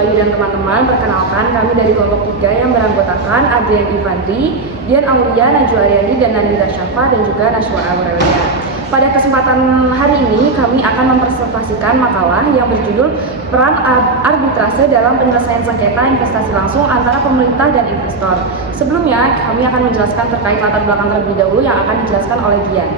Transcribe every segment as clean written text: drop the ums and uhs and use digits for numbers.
Bayu dan teman-teman, perkenalkan kami dari kelompok 3 yang beranggotakan Adrian Ivandri, Dian Aulia, Najwa Aryani, dan Nandita Syafa, dan juga Nashwa Aurelia. Pada kesempatan hari ini, kami akan mempresentasikan makalah yang berjudul Peran Arbitrase dalam Penyelesaian Sengketa Investasi Langsung Antara Pemerintah dan Investor. Sebelumnya, kami akan menjelaskan terkait latar belakang terlebih dahulu yang akan dijelaskan oleh Dian.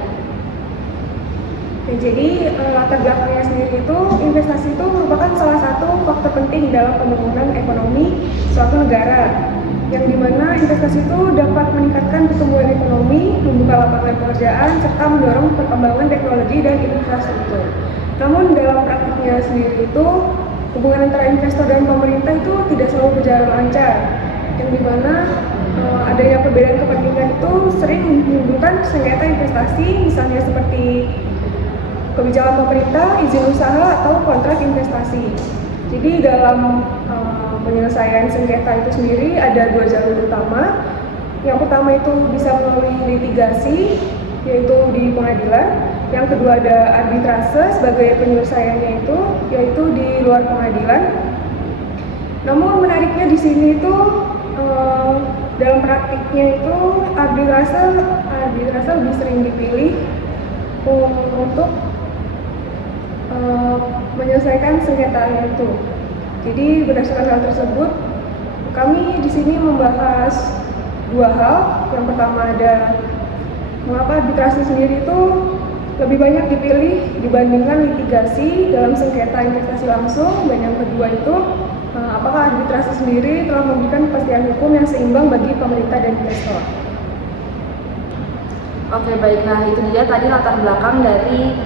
Jadi latar belakangnya sendiri itu, investasi itu merupakan salah satu faktor penting dalam pembangunan ekonomi suatu negara, yang dimana investasi itu dapat meningkatkan pertumbuhan ekonomi, membuka lapangan pekerjaan, serta mendorong perkembangan teknologi dan infrastruktur. Namun dalam praktiknya sendiri itu, hubungan antara investor dan pemerintah itu tidak selalu berjalan lancar, yang dimana adanya perbedaan kepentingan itu sering menimbulkan sengketa investasi, misalnya seperti kebijakan pemerintah, izin usaha, atau kontrak investasi. Jadi dalam penyelesaian sengketa itu sendiri ada 2 jalur utama. Yang pertama itu bisa melalui litigasi, yaitu di pengadilan. Yang kedua ada arbitrase sebagai penyelesaiannya itu, yaitu di luar pengadilan. Namun menariknya di sini itu dalam praktiknya itu arbitrase lebih sering dipilih untuk menyelesaikan sengketa itu. Jadi berdasarkan hal tersebut, kami di sini membahas 2 hal. Yang pertama ada mengapa arbitrase sendiri itu lebih banyak dipilih dibandingkan litigasi dalam sengketa investasi langsung, dan yang kedua itu apakah arbitrase sendiri telah memberikan kepastian hukum yang seimbang bagi pemerintah dan investor. Oke, baik. Nah, itu dia tadi latar belakang dari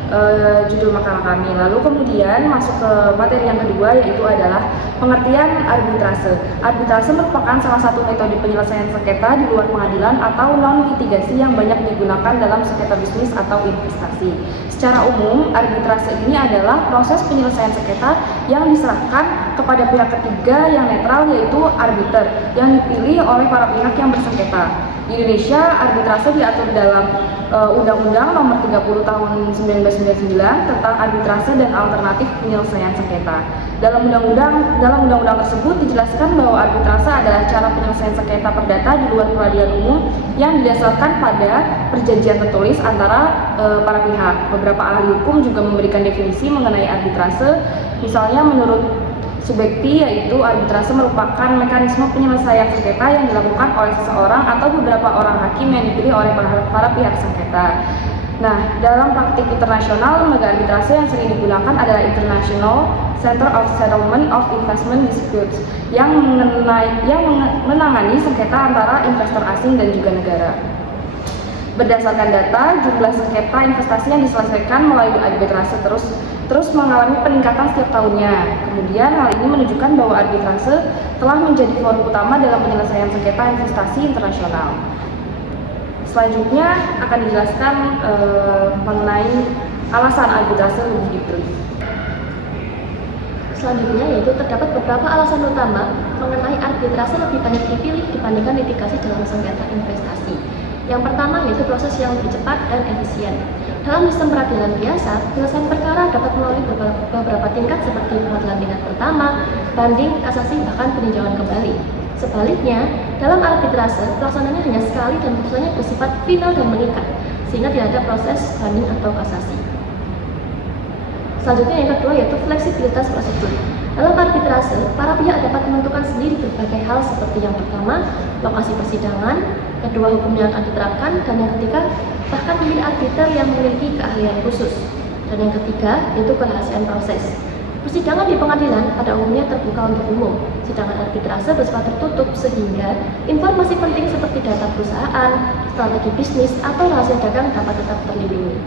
judul makalah kami. Lalu kemudian masuk ke materi yang kedua, yaitu adalah pengertian arbitrase. Arbitrase merupakan salah satu metode penyelesaian sengketa di luar pengadilan atau non-litigasi yang banyak digunakan dalam sengketa bisnis atau investasi. Secara umum, arbitrase ini adalah proses penyelesaian sengketa yang diserahkan kepada pihak ketiga yang netral, yaitu arbiter, yang dipilih oleh para pihak yang bersengketa. Di Indonesia, arbitrase diatur dalam Undang-Undang Nomor 30 Tahun 1999 tentang arbitrase dan alternatif penyelesaian sengketa. Dalam undang-undang tersebut dijelaskan bahwa arbitrase adalah cara penyelesaian sengketa perdata di luar peradilan umum yang didasarkan pada perjanjian tertulis antara para pihak. Beberapa ahli hukum juga memberikan definisi mengenai arbitrase. Misalnya menurut Subekti, yaitu arbitrase merupakan mekanisme penyelesaian sengketa yang dilakukan oleh seseorang atau beberapa orang hakim yang dipilih oleh para pihak sengketa. Nah, dalam praktik internasional, lembaga arbitrase yang sering digunakan adalah International Center of Settlement of Investment Disputes yang menangani sengketa antara investor asing dan juga negara. Berdasarkan data, jumlah sengketa investasi yang diselesaikan melalui arbitrase terus mengalami peningkatan setiap tahunnya. Kemudian hal ini menunjukkan bahwa arbitrase telah menjadi forum utama dalam penyelesaian sengketa investasi internasional. Selanjutnya akan dijelaskan mengenai alasan arbitrase lebih dipilih. Selanjutnya yaitu terdapat beberapa alasan utama mengenai arbitrase lebih banyak dipilih dibandingkan litigasi dalam sengketa investasi. Yang pertama yaitu proses yang lebih cepat dan efisien. Dalam sistem peradilan biasa, penyelesaian perkara dapat melalui beberapa tingkat seperti pengadilan tingkat pertama, banding, kasasi, bahkan peninjauan kembali. Sebaliknya, dalam arbitrase, pelaksanaannya hanya sekali dan putusannya bersifat final dan mengikat, sehingga tidak ada proses banding atau kasasi. Selanjutnya yang kedua yaitu fleksibilitas prosedur. Dalam arbitrase, para pihak dapat menentukan sendiri berbagai hal seperti yang pertama, lokasi persidangan, kedua hukum yang akan diterapkan, dan yang ketiga, bahkan memilih arbiter yang memiliki keahlian khusus. Dan yang ketiga, yaitu kerahasiaan proses. Persidangan di pengadilan pada umumnya terbuka untuk umum, sedangkan arbitrase bersifat tertutup sehingga informasi penting seperti data perusahaan, strategi bisnis, atau rahasia dagang dapat tetap terlindungi.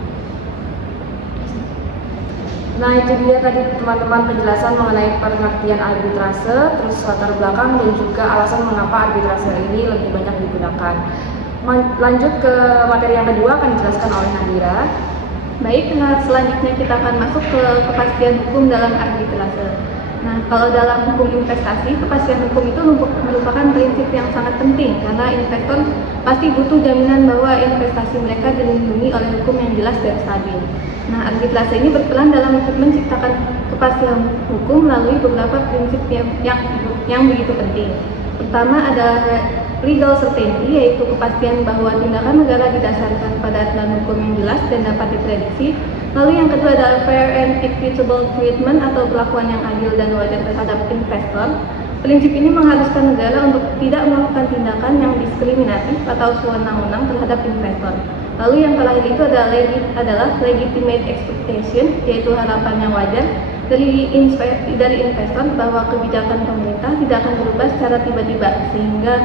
Nah, itu dia tadi teman-teman penjelasan mengenai pengertian arbitrase, terus latar belakang dan juga alasan mengapa arbitrase ini lebih banyak digunakan. Lanjut ke materi yang kedua akan dijelaskan oleh Nadira. Baik, selanjutnya kita akan masuk ke kepastian hukum dalam arbitrase. Nah, kalau dalam hukum investasi, kepastian hukum itu merupakan prinsip yang sangat penting karena investor pasti butuh jaminan bahwa investasi mereka dilindungi oleh hukum yang jelas dan stabil. Nah, arbitrase ini berperan dalam menciptakan kepastian hukum melalui beberapa prinsip yang begitu penting. Pertama adalah legal certainty, yaitu kepastian bahwa tindakan negara didasarkan pada aturan hukum yang jelas dan dapat diprediksi. Lalu yang kedua adalah fair and equitable treatment atau perlakuan yang adil dan wajar terhadap investor. Prinsip ini mengharuskan negara untuk tidak melakukan tindakan yang diskriminatif atau sewenang-wenang terhadap investor. Lalu yang terakhir itu adalah legitimate expectation, yaitu harapan yang wajar dari investor bahwa kebijakan pemerintah tidak akan berubah secara tiba-tiba sehingga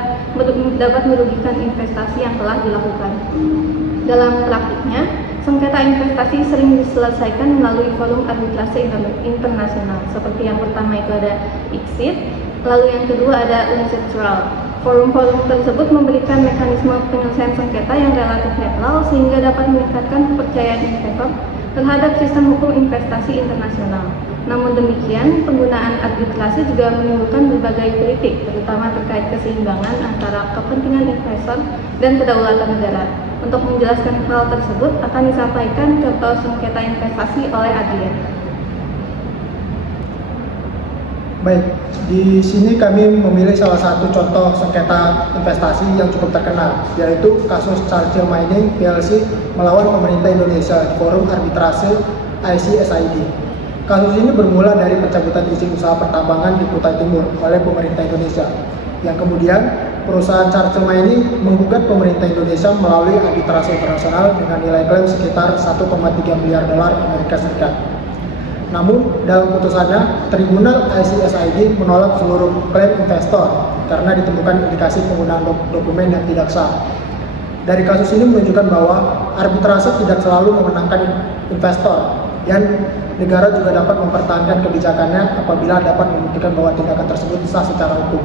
dapat merugikan investasi yang telah dilakukan. Dalam praktiknya, sengketa investasi sering diselesaikan melalui forum arbitrase internasional. Seperti yang pertama itu ada ICSID, lalu yang kedua ada UNCITRAL. Forum-forum tersebut memberikan mekanisme penyelesaian sengketa yang relatif netral sehingga dapat meningkatkan kepercayaan investor terhadap sistem hukum investasi internasional. Namun demikian, penggunaan arbitrase juga menimbulkan berbagai kritik, terutama terkait keseimbangan antara kepentingan investor dan kedaulatan negara. Untuk menjelaskan hal tersebut akan disampaikan contoh sengketa investasi oleh Adrian. Baik, di sini kami memilih salah satu contoh sengketa investasi yang cukup terkenal, yaitu kasus Churchill Mining PLC melawan pemerintah Indonesia di forum arbitrase ICSID. Kasus ini bermula dari pencabutan izin usaha pertambangan di Kutai Timur oleh pemerintah Indonesia, yang kemudian perusahaan Churchill Mining menggugat pemerintah Indonesia melalui arbitrase internasional dengan nilai klaim sekitar 1,3 miliar dolar Amerika Serikat. Namun, dalam putusannya, Tribunal ICSID menolak seluruh klaim investor karena ditemukan indikasi penggunaan dokumen yang tidak sah. Dari kasus ini menunjukkan bahwa arbitrase tidak selalu memenangkan investor, dan negara juga dapat mempertahankan kebijakannya apabila dapat membuktikan bahwa tindakan tersebut sah secara hukum.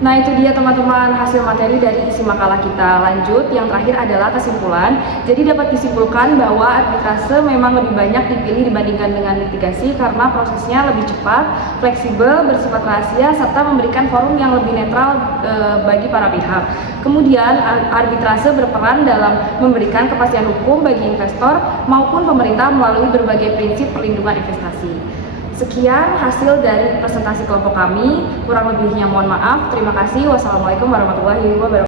Nah, itu dia teman-teman hasil materi dari isi makalah kita. Lanjut, yang terakhir adalah kesimpulan. Jadi dapat disimpulkan bahwa arbitrase memang lebih banyak dipilih dibandingkan dengan litigasi karena prosesnya lebih cepat, fleksibel, bersifat rahasia, serta memberikan forum yang lebih netral bagi para pihak. Kemudian, arbitrase berperan dalam memberikan kepastian hukum bagi investor maupun pemerintah melalui berbagai prinsip perlindungan investasi. Sekian hasil dari presentasi kelompok kami, kurang lebihnya mohon maaf. Terima kasih. Wassalamualaikum warahmatullahi wabarakatuh.